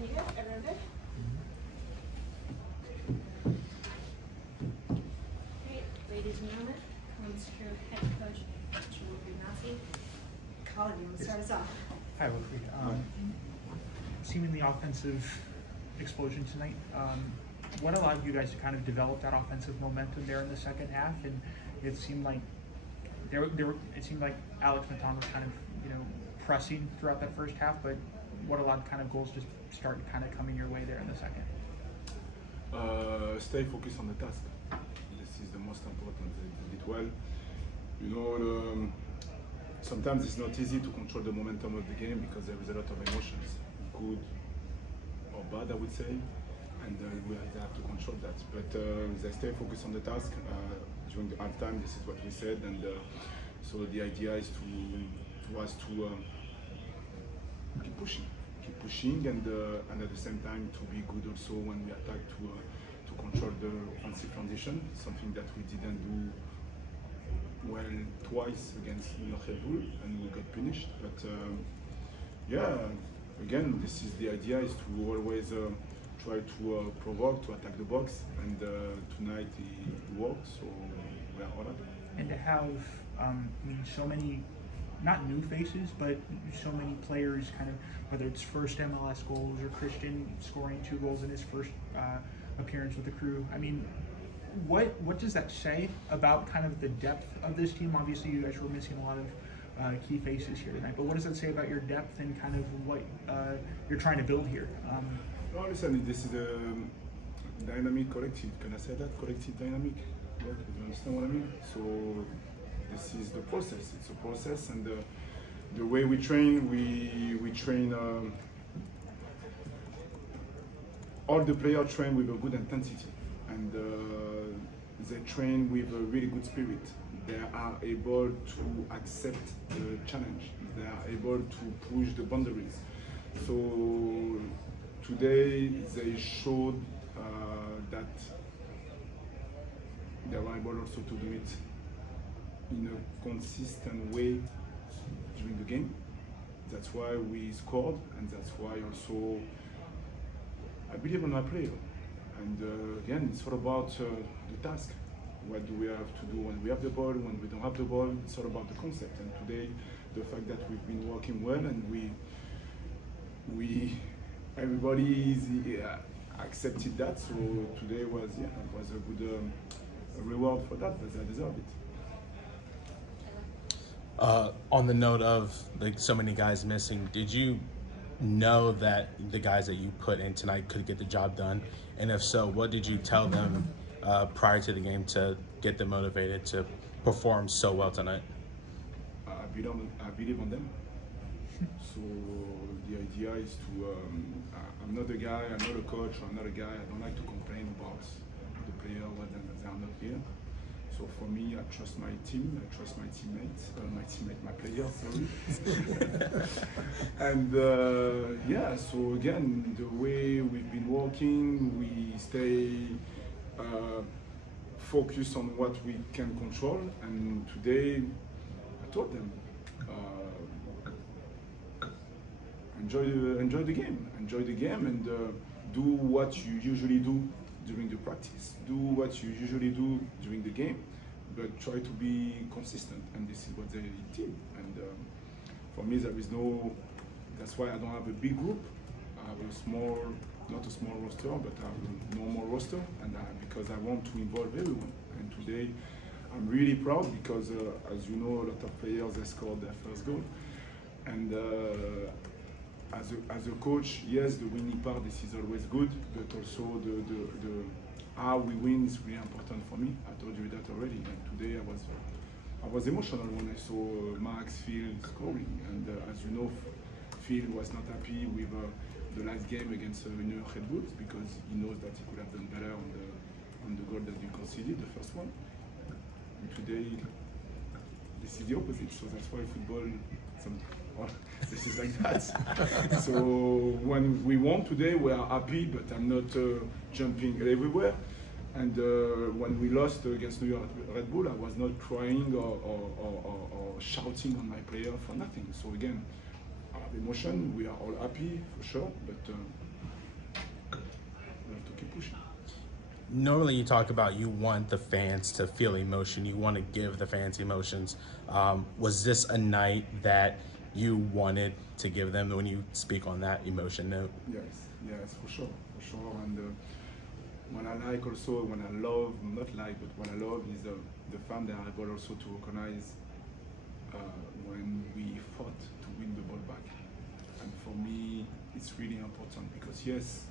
And you good? Everyone good? Great. Ladies and gentlemen, Columbus Crew head coach, Wilfried. Colin, you want to start us off? Hi, Wilfried. Seemingly offensive explosion tonight. What allowed you guys to kind of develop that offensive momentum there in the second half? And it seemed like it seemed like Alex Matan was kind of pressing throughout that first half. But what allowed kind of goals to start kind of coming your way there in the second? Stay focused on the task. This is the most important. They did well. Sometimes it's not easy to control the momentum of the game because there is a lot of emotions, good or bad, I would say, and we have to control that. But they stay focused on the task. During the half time, this is what we said, and so the idea is to keep pushing, and at the same time to be good also when we attack to control the offensive transition, something that we didn't do well twice against Red Bull, and we got punished. But yeah, again, this is the idea is to always try to provoke, to attack the box, and tonight it worked, so we are all up. And to have so many, not new faces, but so many players kind of, whether it's first MLS goals or Christian scoring 2 goals in his first appearance with the Crew. I mean, what does that say about kind of the depth of this team? Obviously, you guys were missing a lot of key faces here tonight, but what does that say about your depth and kind of what you're trying to build here? No, listen, this is a dynamic collective. Can I say that? Collective dynamic? Do you understand what I mean? So this is the process. It's a process, and the way we train, we train. All the players train with a good intensity, and they train with a really good spirit. They are able to accept the challenge. They are able to push the boundaries. So today they showed that they were able also to do it in a consistent way during the game. That's why we scored, and that's why also I believe in our player. And again, it's all about the task. What do we have to do when we have the ball, when we don't have the ball? It's all about the concept. And today, the fact that we've been working well, and everybody accepted that. So today was a good reward for that, but they deserve it. On the note of so many guys missing, did you know that the guys that you put in tonight could get the job done? And if so, what did you tell them prior to the game to get them motivated to perform so well tonight? I believe on them. So the idea is to, I'm not a guy, I'm not a coach, I'm not a guy, I don't like to complain about the player when they are not here. So for me, I trust my team, I trust my teammates, my players, sorry. And yeah, so again, the way we've been working, we stay focused on what we can control. And today, I told them, enjoy the game, and do what you usually do during the practice. Do what you usually do during the game, but try to be consistent, and this is what they did. And for me, there is no, that's why I don't have a big group. I have a small, not a small roster, but I have a normal roster, and because I want to involve everyone. And today, I'm really proud because, as you know, a lot of players have scored their first goal. And as a coach, yes, the winning part, this is always good, but also the how we win is really important for me. I told you that already. And today I was emotional when I saw Max, Phil scoring. And as you know, Phil was not happy with the last game against Red Bull because he knows that he could have done better on the goal that you conceded, the first one. And today, this is the opposite. So that's why football, this is like that. So when we won today, we are happy, but I'm not jumping everywhere. And when we lost against Red Bull, I was not crying or shouting on my player for nothing. So again, I have emotion. We are all happy for sure, but keep pushing. Normally you talk about you want the fans to feel emotion, you want to give the fans emotions. Was this a night that you wanted to give them when you speak on that emotion note? Yes, for sure. And when I like also, when I love, not like, but what I love is the fan that are able also to recognize when we fought to win the ball back. And for me, it's really important because yes,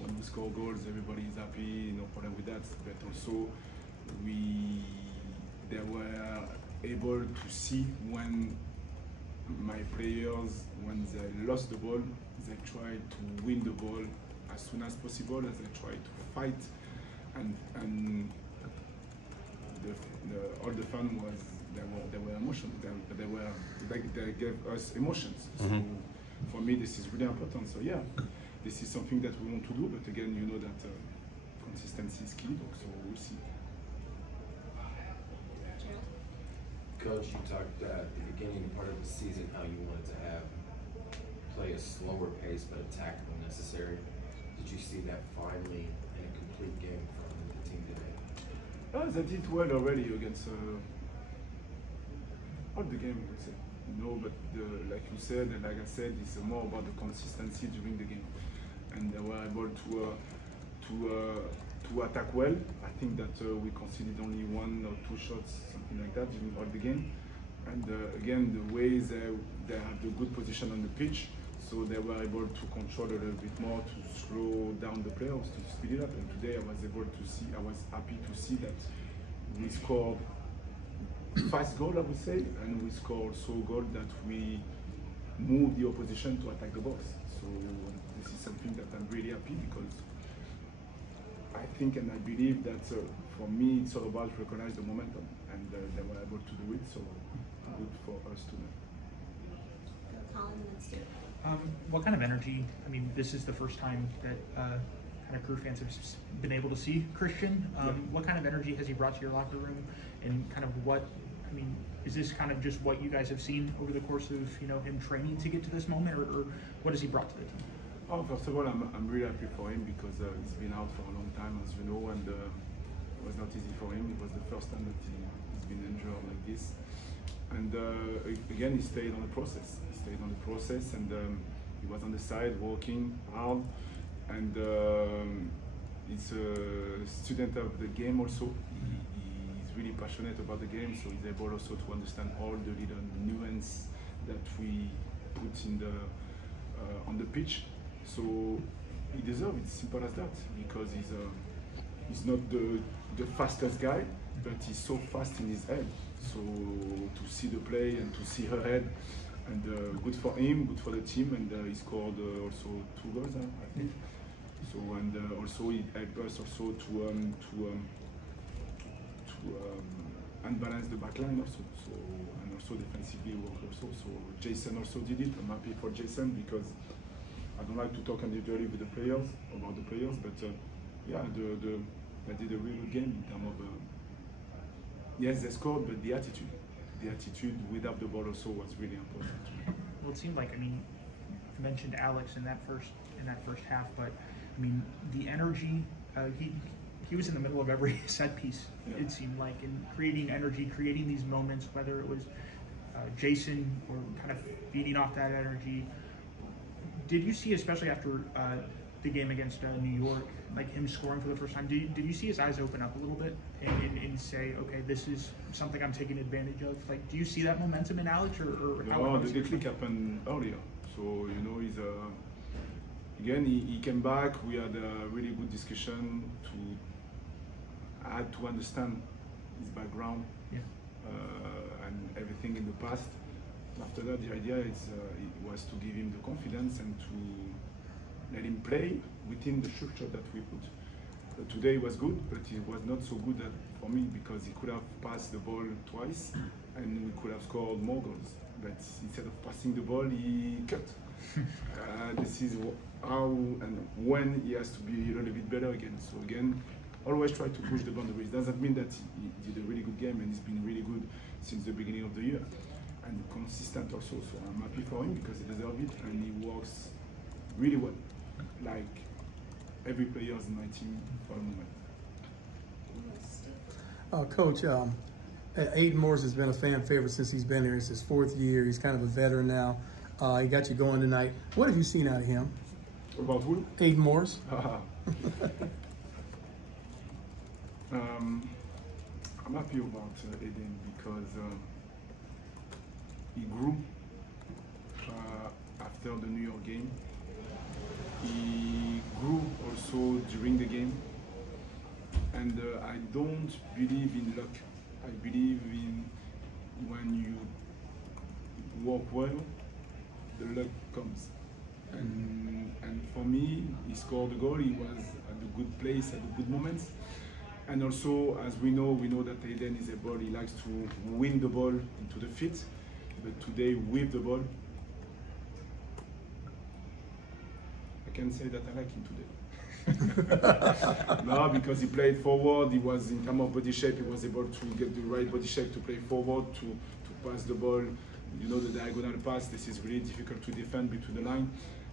when we score goals, everybody is happy, no problem with that. But also, they were able to see when my players, when they lost the ball, they tried to win the ball as soon as possible, as they tried to fight, and all the fun was there were emotions, they gave us emotions. So for me, this is really important. So yeah, this is something that we want to do, but again, you know that consistency is key. So we'll see. Coach, you talked at the beginning part of the season how you wanted to play a slower pace but attack when necessary. Did you see that finally in a complete game from the team today? Oh, they did well already against all the game, I would say. No, but like you said, and like I said, it's more about the consistency during the game, and they were able to attack well. I think that we conceded only 1 or 2 shots, something like that, during all the game. And again, the way they have the good position on the pitch, so they were able to control a little bit more, to slow down the players, to speed it up. And today I was happy to see that we scored fast goal, I would say, and we scored so goal that we moved the opposition to attack the box. So this is something that I'm really happy because I think and I believe that for me it's all about recognize the momentum, and they were able to do it. So good for us today. Colin and Stu. What kind of energy? I mean, this is the first time that kind of Crew fans have been able to see Christian. What kind of energy has he brought to your locker room, and kind of what? I mean, is this kind of just what you guys have seen over the course of him training to get to this moment, or what has he brought to the team? Oh, first of all, I'm really happy for him because he's been out for a long time, as you know, and it was not easy for him. It was the first time that he's been injured like this. And again, he stayed on the process. And he was on the side working hard. And he's a student of the game also. He's really passionate about the game, so he's able also to understand all the little nuance that we put in on the pitch. So he deserves it, simple as that, because he's not the fastest guy, but he's so fast in his head. So to see the play and to see her head, and good for him, good for the team, and he scored also 2 goals, I think. So and also he helped us also to unbalance the backline also. So and also defensively work also. So Jason also did it. I'm happy for Jason because I don't like to talk individually with the players about the players, but yeah, they did a really good game in terms of. Yes, they scored, but the attitude without the ball also was really important. Well, it seemed like, I mean, you mentioned Alex in that first half, but I mean the energy. He was in the middle of every set piece. Yeah. It seemed like, in creating energy, creating these moments, whether it was Jason or kind of feeding off that energy. Did you see, especially after the game against New York, like him scoring for the first time, did you see his eyes open up a little bit and say, okay, this is something I'm taking advantage of? Like, do you see that momentum in Alex, or no, the click happened earlier. So he's again he came back. We had a really good discussion. I had to understand his background, and everything in the past. After that, the idea it was to give him the confidence and to let him play within the structure that we put. Today was good, but it was not so good for me because he could have passed the ball twice and we could have scored more goals. But instead of passing the ball, he cut. This is how and when he has to be a little bit better again. So again, always try to push the boundaries. Doesn't mean that he did a really good game, and he's been really good since the beginning of the year. And consistent also, so I'm happy for him because he deserves it, and he works really well. Like every player in my team for the moment. Coach, Aiden Morris has been a fan favorite since he's been here. It's his 4th year. He's kind of a veteran now. He got you going tonight. What have you seen out of him? About who? Aiden Morris. I'm happy about Aiden because he grew after the New York game. He grew also during the game. And I don't believe in luck. I believe in when you work well, the luck comes. And for me, he scored a goal. He was at a good place at a good moment. And also, as we know that Aiden is a ball. He likes to win the ball into the feet. But today, with the ball, I can say that I like him today. No, because he played forward. He was in terms of body shape. He was able to get the right body shape to play forward, to pass the ball. You know, the diagonal pass. This is really difficult to defend between the line,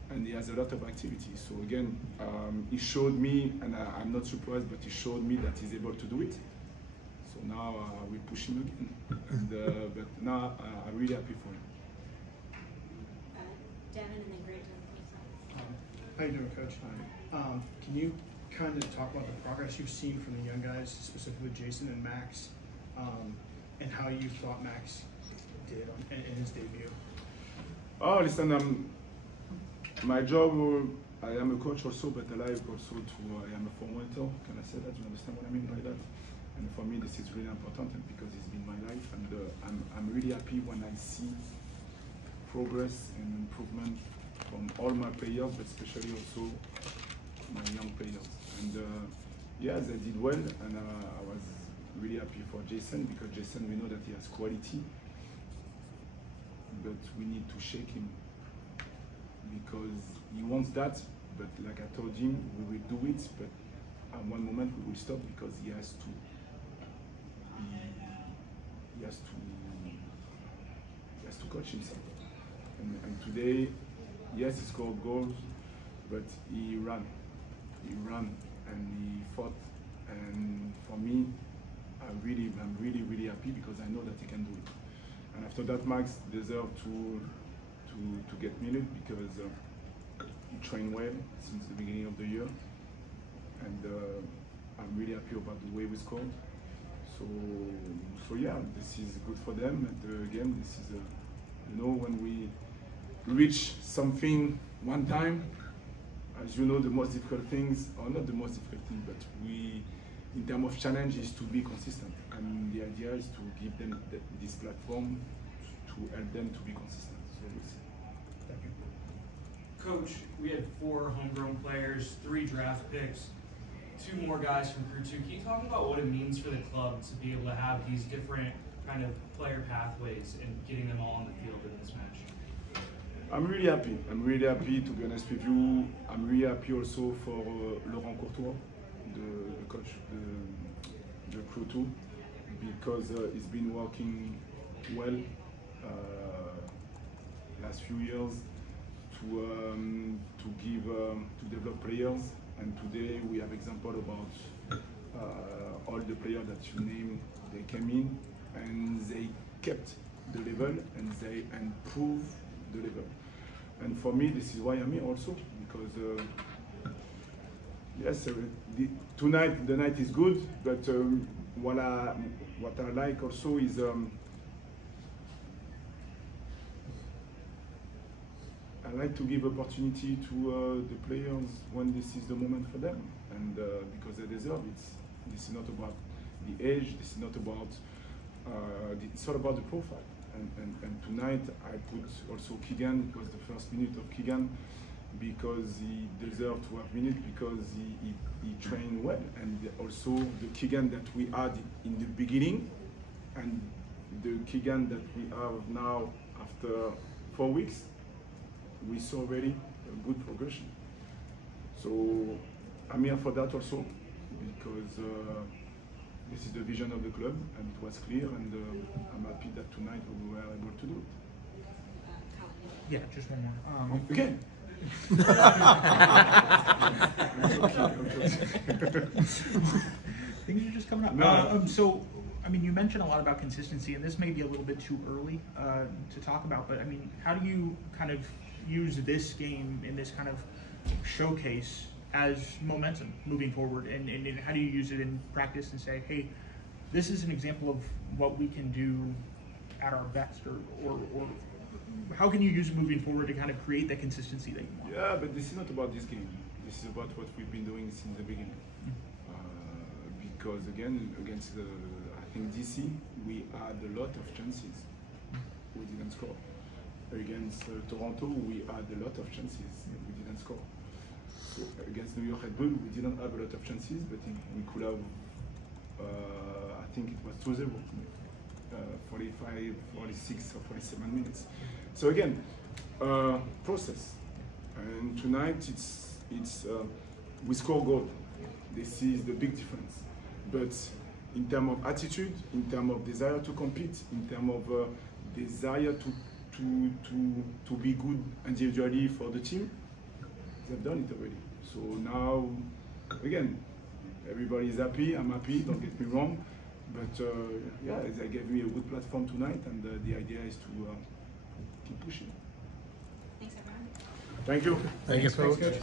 and he has a lot of activity. So again, he showed me, and I'm not surprised, but he showed me that he's able to do it. So now we push him again. And, but now I'm really happy for him. Devin, and then Greg on How you doing, Coach? Can you kind of talk about the progress you've seen from the young guys, specifically Jason and Max, and how you thought Max did in his debut? Oh, listen, my job, I am a coach also, but I like also I am a formator. Can I say that? You understand what I mean by that? And for me, this is really important because it's been my life, and I'm really happy when I see progress and improvement from all my players, but especially also my young players. And yes, they did well, and I was really happy for Jason because Jason, we know that he has quality, but we need to shake him because he wants that. But like I told him, we will do it, but at one moment we will stop because he has to coach himself. And today, yes, he scored goals, but he ran, and he fought. And for me, I'm really happy because I know that he can do it. And after that, Max deserved to get minutes because he trained well since the beginning of the year, and I'm really happy about the way we scored. So yeah, this is good for them. And again, this is you know, when we reach something one time, as you know, the most difficult things, or not the most difficult thing, but in terms of challenge, is to be consistent. And the idea is to give them this platform to help them to be consistent. So we'll see. Thank you. Coach, we had 4 homegrown players, 3 draft picks, 2 more guys from Crew 2. Can you talk about what it means for the club to be able to have these different kind of player pathways and getting them all on the field in this match? I'm really happy. I'm really happy, to be honest with you. I'm really happy also for Laurent Courtois, the coach, the Crew 2, because he's been working well last few years to develop players. And today we have example about all the players that you named. They came in and they kept the level and they improved the level. And for me, this is why I'm here also, because yes, tonight the night is good, but what I like also is I like to give opportunity to the players when this is the moment for them, and because they deserve it. This is not about the age. This is not about. It's all about the profile. And tonight I put also Keegan. It was the first minute of Keegan because he deserved to have minutes because he trained well, and also the Keegan that we had in the beginning and the Keegan that we have now after 4 weeks. We saw already a good progression. So I'm here for that also because this is the vision of the club and it was clear, and I'm happy that tonight we were able to do it. Yeah, just one more. Again. Things are just coming up. No. So, I mean, you mentioned a lot about consistency, and this may be a little bit too early to talk about, but I mean, how do you kind of use this game in this kind of showcase as momentum moving forward, and how do you use it in practice and say, hey, this is an example of what we can do at our best, or how can you use it moving forward to kind of create that consistency that you want? Yeah, but this is not about this game. This is about what we've been doing since the beginning. Because again, against I think DC, we had a lot of chances. We didn't score. Against Toronto, we had a lot of chances. We didn't score. So against New York Red Bull, we didn't have a lot of chances, but we could have. I think it was 2-0. 45, 46 or 47 minutes. So again, process. And tonight it's we score goal. This is the big difference. But in terms of attitude, in terms of desire to compete, in terms of desire to be good individually for the team, they've done it already. So now, again, everybody is happy. I'm happy. Don't get me wrong. But yeah, they gave me a good platform tonight, and the idea is to keep pushing. Thanks, everyone. Thank you. Thank you, Coach.